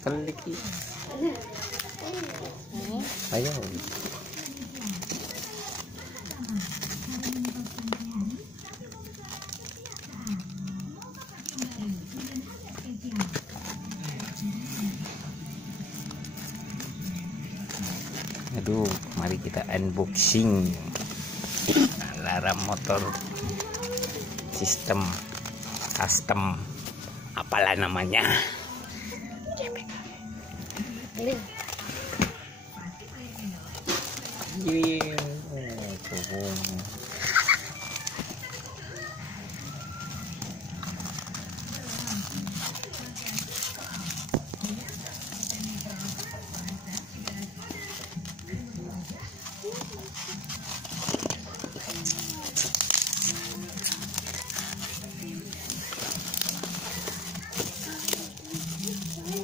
Klik. Ayo. Aduh, mari kita unboxing alarm motor sistem custom, apalah namanya.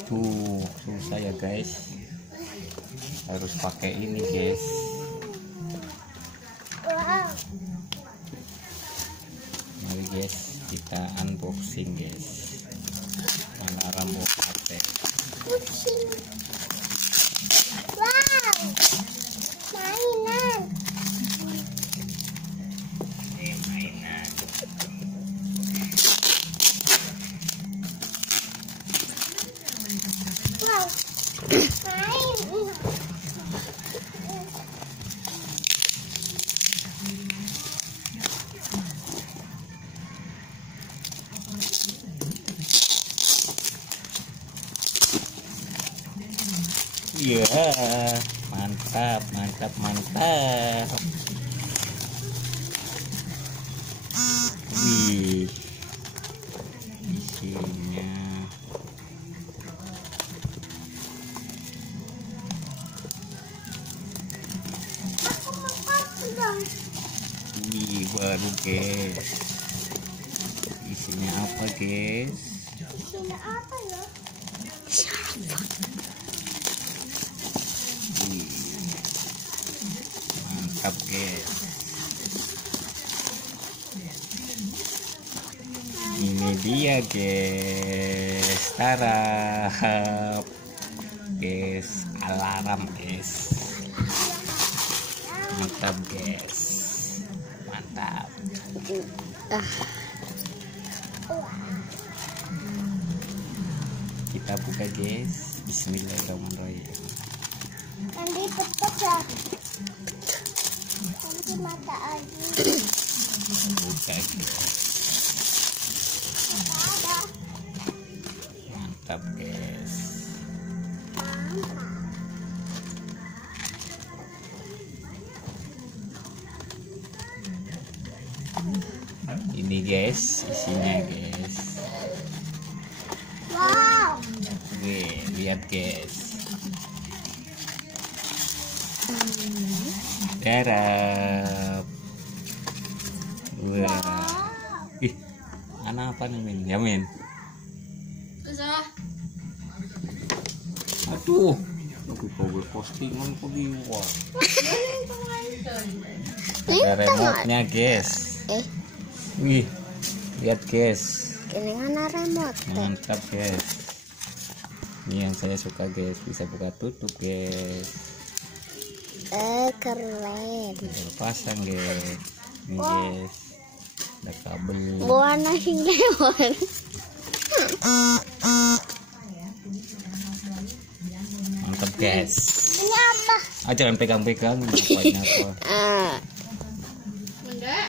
Tuh susah ya guys, harus pakai ini guys. Mari guys kita unboxing guys alarm motor. Wow, mainan. Mainan. Wow, main. Iya, mantap, mantap, mantap. Wih, isinya Aku mau dong. wih baru guys. Isinya apa guys? Ini apa ya? Wih, mantap guys. Ini dia guys, tarap guys, alarm guys. Mantap guys, mantap. Kita buka guys, bismillahirrahmanirrahim. Nanti tutup ya. Nanti mata aja. Buka guys, Ada. mantap guys. Ini guys, isinya guys. Wow. Wih, lihat guys. Garap. Wah. Ih, anak apa nih Min? Ya Min. Aduh, aku postingan kok liwat. Ada remote-nya guys. Wih, lihat guys. Ini mana remote? Mantap guys. Ini yang saya suka guys, bisa buka tutup guys. Keren. Tinggal pasang guys. Ini guys, ada kabel. Warna sing lewat. Mantap guys. Ini apa? Ah, jangan pegang-pegang. Apa.